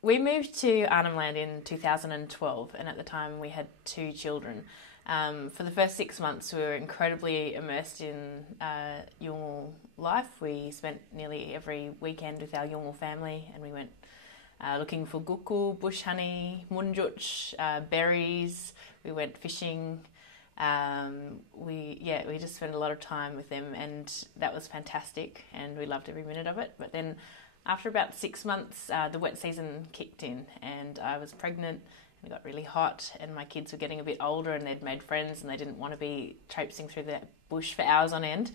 We moved to Arnhem Land in 2012, and at the time we had two children. For the first 6 months, we were incredibly immersed in Yolngu life. We spent nearly every weekend with our Yolngu family, and we went looking for guku, bush honey, munjuch, berries. We went fishing. We just spent a lot of time with them, and that was fantastic, and we loved every minute of it. But then after about 6 months, the wet season kicked in, and I was pregnant. It got really hot, and my kids were getting a bit older, and they'd made friends, and they didn't want to be traipsing through the bush for hours on end.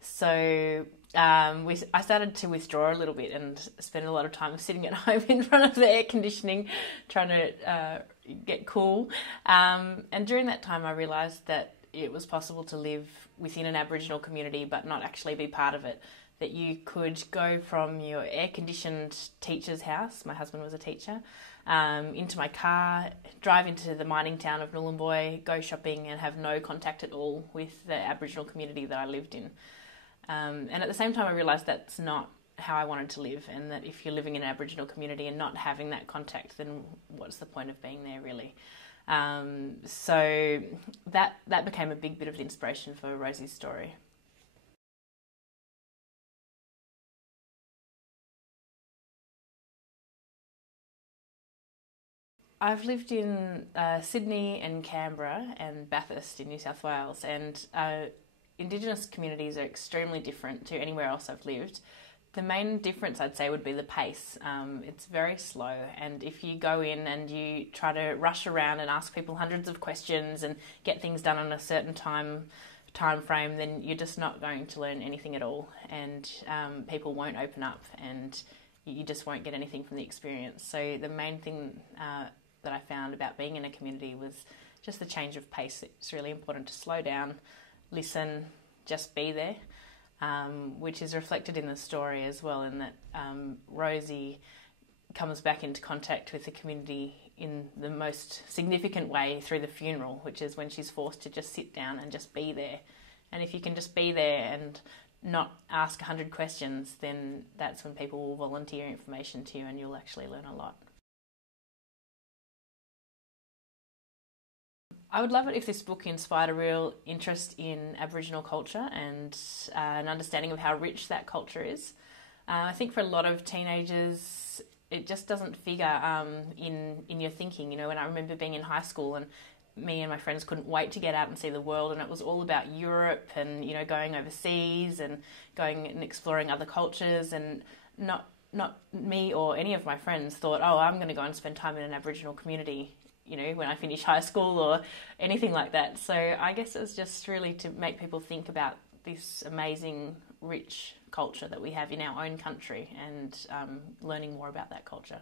So I started to withdraw a little bit and spend a lot of time sitting at home in front of the air conditioning, trying to get cool. And during that time, I realised that it was possible to live within an Aboriginal community but not actually be part of it. That you could go from your air-conditioned teacher's house, my husband was a teacher, into my car, drive into the mining town of Nhulunbuy, go shopping and have no contact at all with the Aboriginal community that I lived in. And at the same time, I realised that's not how I wanted to live, and that if you're living in an Aboriginal community and not having that contact, then what's the point of being there, really? So that became a big bit of inspiration for Rosie's story. I've lived in Sydney and Canberra and Bathurst in New South Wales, and Indigenous communities are extremely different to anywhere else I've lived. The main difference, I'd say, would be the pace. It's very slow, and if you go in and you try to rush around and ask people hundreds of questions and get things done on a certain time frame, then you're just not going to learn anything at all, and people won't open up, and you just won't get anything from the experience. So the main thing that I found about being in a community was just the change of pace. It's really important to slow down, listen, just be there, which is reflected in the story as well, in that Rosie comes back into contact with the community in the most significant way through the funeral, which is when she's forced to just sit down and just be there. And if you can just be there and not ask 100 questions, then that's when people will volunteer information to you, and you'll actually learn a lot. I would love it if this book inspired a real interest in Aboriginal culture and an understanding of how rich that culture is. I think for a lot of teenagers, it just doesn't figure in your thinking. You know, when I remember being in high school, and me and my friends couldn't wait to get out and see the world, and it was all about Europe and, you know, going overseas and going and exploring other cultures, and not me or any of my friends thought, oh, I'm going to go and spend time in an Aboriginal community, you know, when I finish high school or anything like that. So I guess it was just really to make people think about this amazing, rich culture that we have in our own country, and learning more about that culture.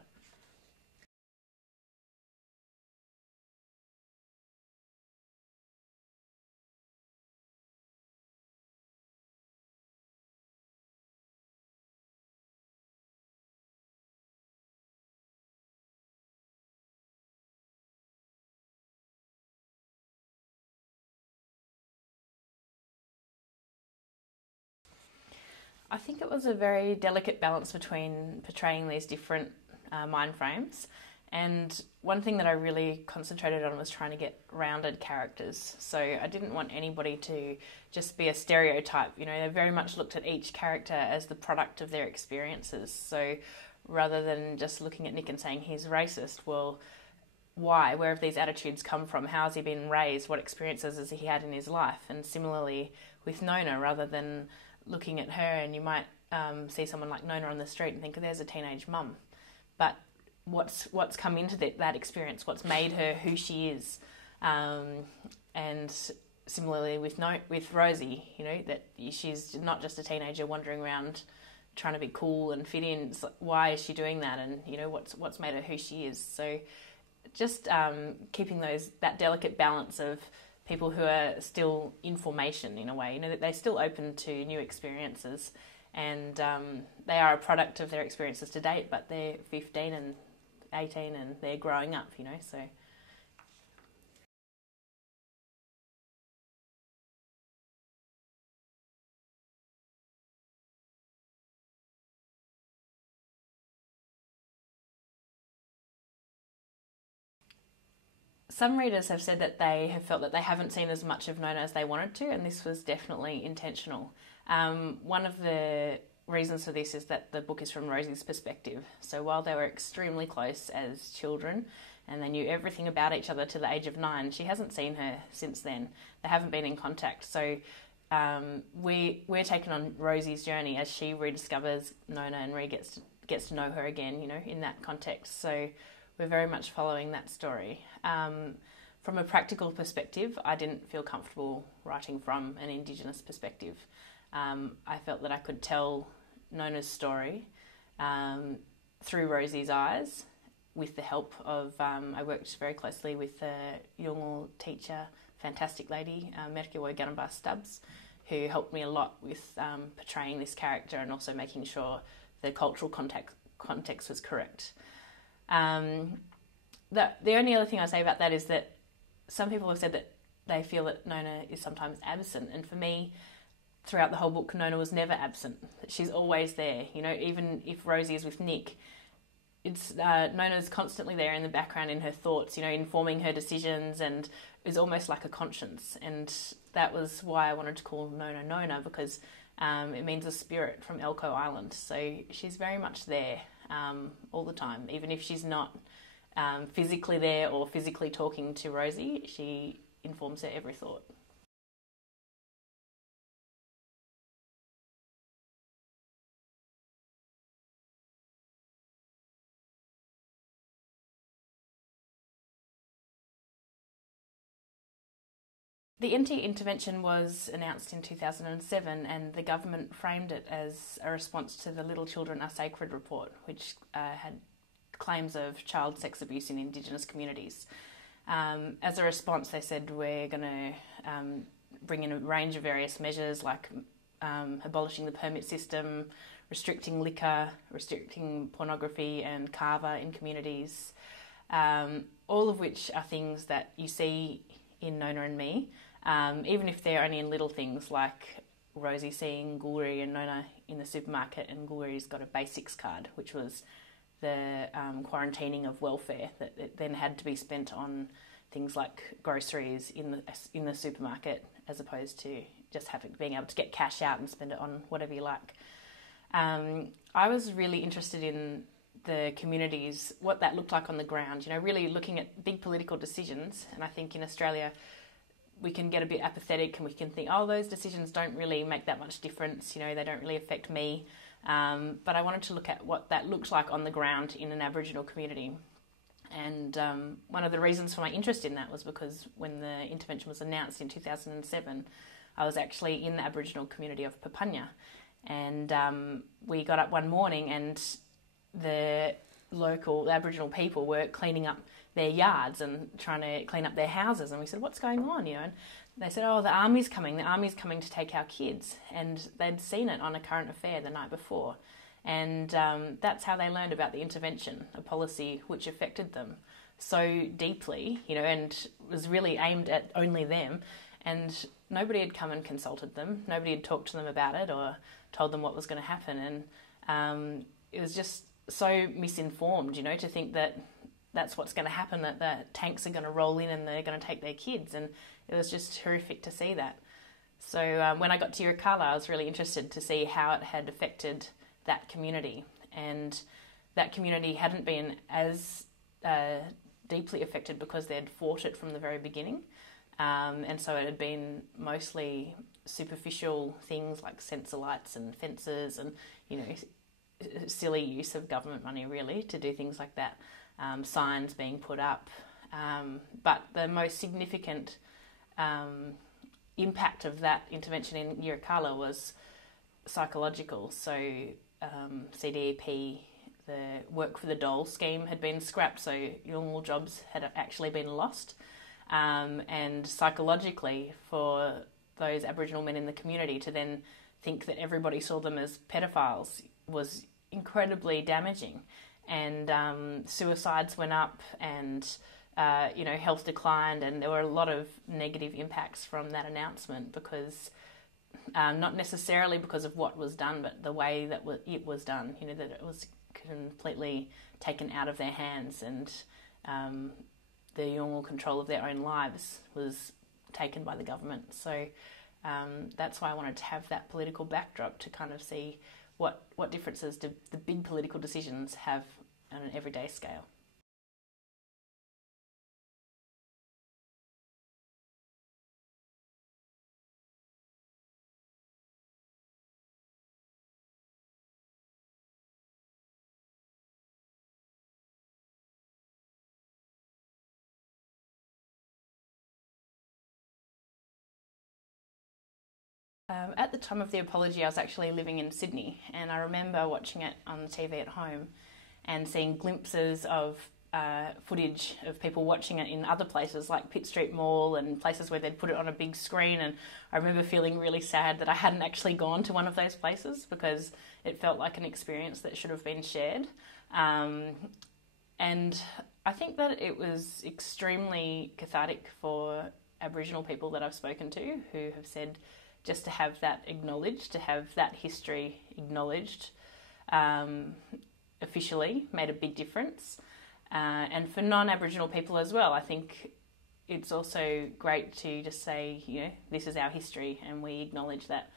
I think it was a very delicate balance between portraying these different mind frames. And one thing that I really concentrated on was trying to get rounded characters. So I didn't want anybody to just be a stereotype. You know, they very much looked at each character as the product of their experiences. So rather than just looking at Nick and saying he's racist, well, why? Where have these attitudes come from? How has he been raised? What experiences has he had in his life? And similarly with Nona, rather than looking at her, and you might see someone like Nona on the street and think, oh, there's a teenage mum. But what's come into that experience? What's made her who she is? And similarly with Rosie, you know, that she's not just a teenager wandering around trying to be cool and fit in. It's like, why is she doing that? And, you know, what's made her who she is? So just keeping that delicate balance of people who are still in formation in a way, you know, that they're still open to new experiences, and they are a product of their experiences to date, but they're 15 and 18 and they're growing up, you know, so some readers have said that they have felt that they haven't seen as much of Nona as they wanted to, and this was definitely intentional. One of the reasons for this is that the book is from Rosie's perspective. So while they were extremely close as children and they knew everything about each other to the age of 9, she hasn't seen her since then. They haven't been in contact. So we're taken on Rosie's journey as she rediscovers Nona and gets to know her again, in that context. So we're very much following that story. From a practical perspective, I didn't feel comfortable writing from an Indigenous perspective. I felt that I could tell Nona's story through Rosie's eyes with the help of, I worked very closely with a Yolngu teacher, fantastic lady, Merkewo Ganamba Stubbs, who helped me a lot with portraying this character and also making sure the cultural context was correct. The only other thing I say about that is that some people have said that they feel that Nona is sometimes absent, and for me, throughout the whole book, Nona was never absent. She's always there. Even if Rosie is with Nick, it's Nona's constantly there in the background in her thoughts, informing her decisions, and is almost like a conscience. And that was why I wanted to call Nona Nona, because it means a spirit from Elcho Island. So she's very much there all the time, even if she's not physically there or physically talking to Rosie. She informs her every thought. The anti-intervention was announced in 2007, and the government framed it as a response to the Little Children Are Sacred report, which had claims of child sex abuse in Indigenous communities. As a response, they said, we're going to bring in a range of various measures like abolishing the permit system, restricting liquor, restricting pornography and kava in communities, all of which are things that you see in Nona and Me, even if they're only in little things like Rosie seeing Gulri and Nona in the supermarket, and Gulri's got a basics card, which was the quarantining of welfare that it then had to be spent on things like groceries in the supermarket, as opposed to just being able to get cash out and spend it on whatever you like. I was really interested in the communities, what that looked like on the ground, really looking at big political decisions. And I think in Australia we can get a bit apathetic and we can think, oh, those decisions don't really make that much difference, they don't really affect me. But I wanted to look at what that looked like on the ground in an Aboriginal community. And one of the reasons for my interest in that was because when the intervention was announced in 2007, I was actually in the Aboriginal community of Papunya. And we got up one morning and the local Aboriginal people were cleaning up their yards and trying to clean up their houses. And we said, what's going on? And they said, oh, the army's coming to take our kids. And they'd seen it on a current affair the night before. And that's how they learned about the intervention, a policy which affected them so deeply, and was really aimed at only them. And nobody had come and consulted them. Nobody had talked to them about it or told them what was going to happen. And it was just so misinformed, to think that that's what's going to happen, that the tanks are going to roll in and they're going to take their kids. And it was just horrific to see that. So when I got to Yirrkala, I was really interested to see how it had affected that community. And that community hadn't been as deeply affected because they'd fought it from the very beginning. And so it had been mostly superficial things like sensor lights and fences and, silly use of government money really to do things like that, signs being put up. But the most significant impact of that intervention in Yirrkala was psychological. So CDEP, the Work for the Dole scheme, had been scrapped, so Yolngu jobs had actually been lost. And psychologically, for those Aboriginal men in the community to then think that everybody saw them as pedophiles was incredibly damaging. And suicides went up, and health declined, and there were a lot of negative impacts from that announcement because not necessarily because of what was done, but the way that it was done, that it was completely taken out of their hands. And the normal control of their own lives was taken by the government. So that's why I wanted to have that political backdrop to kind of see what differences do the big political decisions have on an everyday scale. At the time of the apology, I was actually living in Sydney, and I remember watching it on the TV at home and seeing glimpses of footage of people watching it in other places like Pitt Street Mall and places where they'd put it on a big screen. And I remember feeling really sad that I hadn't actually gone to one of those places because it felt like an experience that should have been shared. And I think that it was extremely cathartic for Aboriginal people that I've spoken to who have said just to have that acknowledged, to have that history acknowledged officially made a big difference. And for non-Aboriginal people as well, I think it's also great to just say, you know, this is our history and we acknowledge that.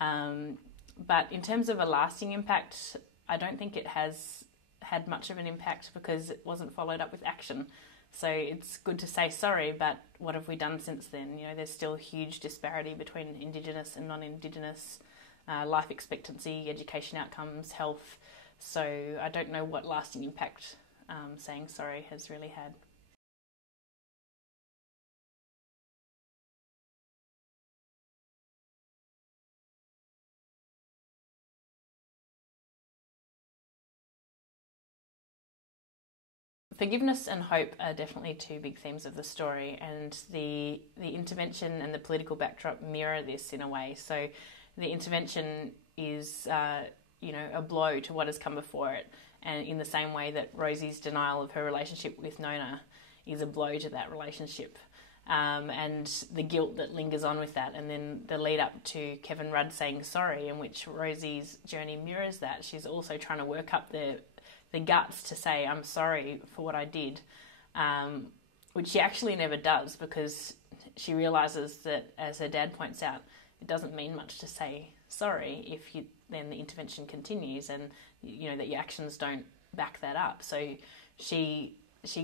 But in terms of a lasting impact, I don't think it has had much of an impact because it wasn't followed up with action. So it's good to say sorry, but what have we done since then? You know, there's still a huge disparity between Indigenous and non-Indigenous life expectancy, education outcomes, health. So I don't know what lasting impact saying sorry has really had. Forgiveness and hope are definitely two big themes of the story, and the intervention and the political backdrop mirror this in a way. So the intervention is, a blow to what has come before it, and in the same way that Rosie's denial of her relationship with Nona is a blow to that relationship, and the guilt that lingers on with that, and then the lead up to Kevin Rudd saying sorry, in which Rosie's journey mirrors that. She's also trying to work up the guts to say, I'm sorry for what I did, which she actually never does because she realises that, as her dad points out, it doesn't mean much to say sorry if then the intervention continues and, you know, that your actions don't back that up. So she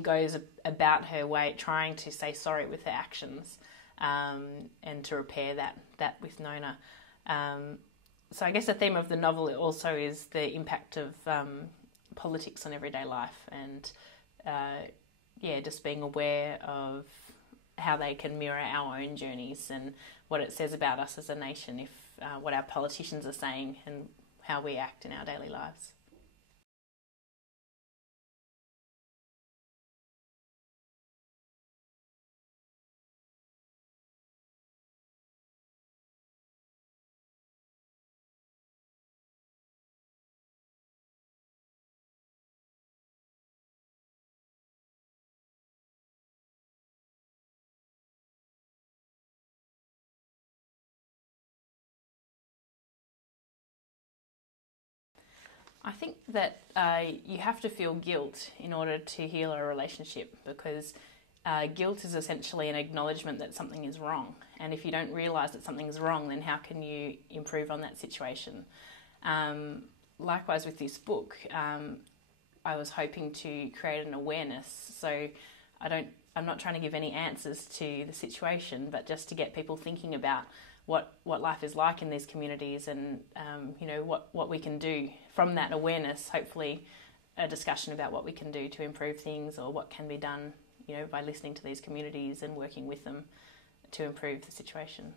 goes about her way trying to say sorry with her actions and to repair that with Nona. So I guess the theme of the novel also is the impact of politics on everyday life and just being aware of how they can mirror our own journeys and what it says about us as a nation if what our politicians are saying and how we act in our daily lives. I think that you have to feel guilt in order to heal a relationship because guilt is essentially an acknowledgement that something is wrong. And if you don't realise that something's wrong, then how can you improve on that situation? Likewise with this book, I was hoping to create an awareness. So I'm not trying to give any answers to the situation, but just to get people thinking about what life is like in these communities and, what we can do from that awareness, hopefully a discussion about what we can do to improve things or what can be done, by listening to these communities and working with them to improve the situation.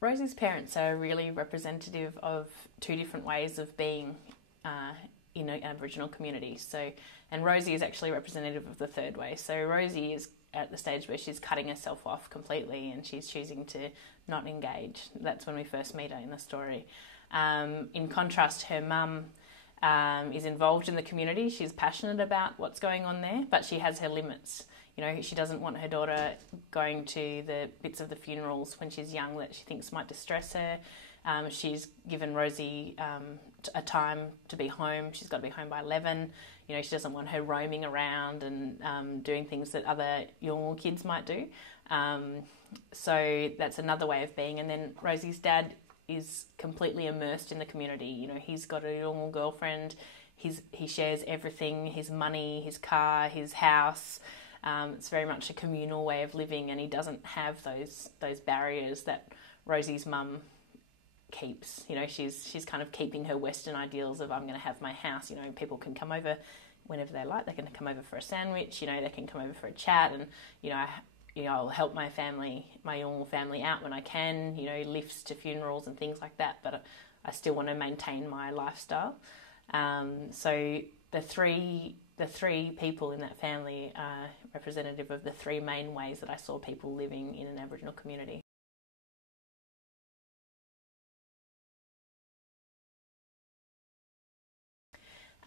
Rosie's parents are really representative of two different ways of being in an Aboriginal community. So, and Rosie is actually representative of the third way. So Rosie is at the stage where she's cutting herself off completely and she's choosing to not engage. That's when we first meet her in the story. In contrast, her mum is involved in the community. She's passionate about what's going on there, but she has her limits. You know, she doesn't want her daughter going to the bits of the funerals when she's young that she thinks might distress her. She's given Rosie a time to be home. She's got to be home by 11. You know, she doesn't want her roaming around and doing things that other Yolngu kids might do. So that's another way of being. And then Rosie's dad is completely immersed in the community. You know, he's got a Yolngu girlfriend. He shares everything, his money, his car, his house. It's very much a communal way of living, and he doesn't have those barriers that Rosie's mum keeps. You know, she's kind of keeping her Western ideals of, I'm going to have my house. You know, people can come over whenever they like. They can come over for a sandwich. You know, they can come over for a chat, and I'll help my family, my Yolngu family out when I can. You know, lifts to funerals and things like that. But I still want to maintain my lifestyle. So the three people in that family are representative of the three main ways that I saw people living in an Aboriginal community.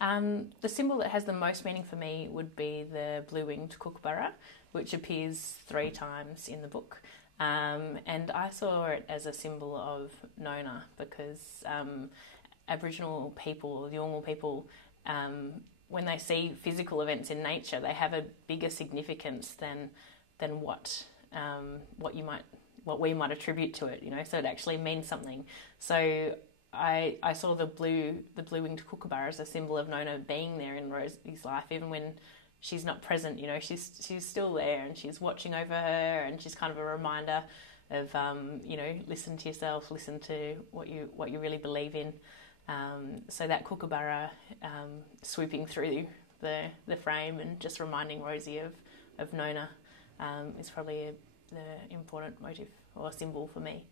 The symbol that has the most meaning for me would be the blue-winged kookaburra, which appears 3 times in the book. And I saw it as a symbol of Nona, because Aboriginal people, the Yolngu people, when they see physical events in nature, they have a bigger significance than what we might attribute to it. You know, so it actually means something. So I saw the blue-winged kookaburra as a symbol of Nona being there in Rosie's life, even when she's not present. You know, she's still there, and she's watching over her, and she's kind of a reminder of you know, listen to yourself, listen to what you really believe in. So that kookaburra swooping through the frame and just reminding Rosie of Nona is probably the important motive or symbol for me.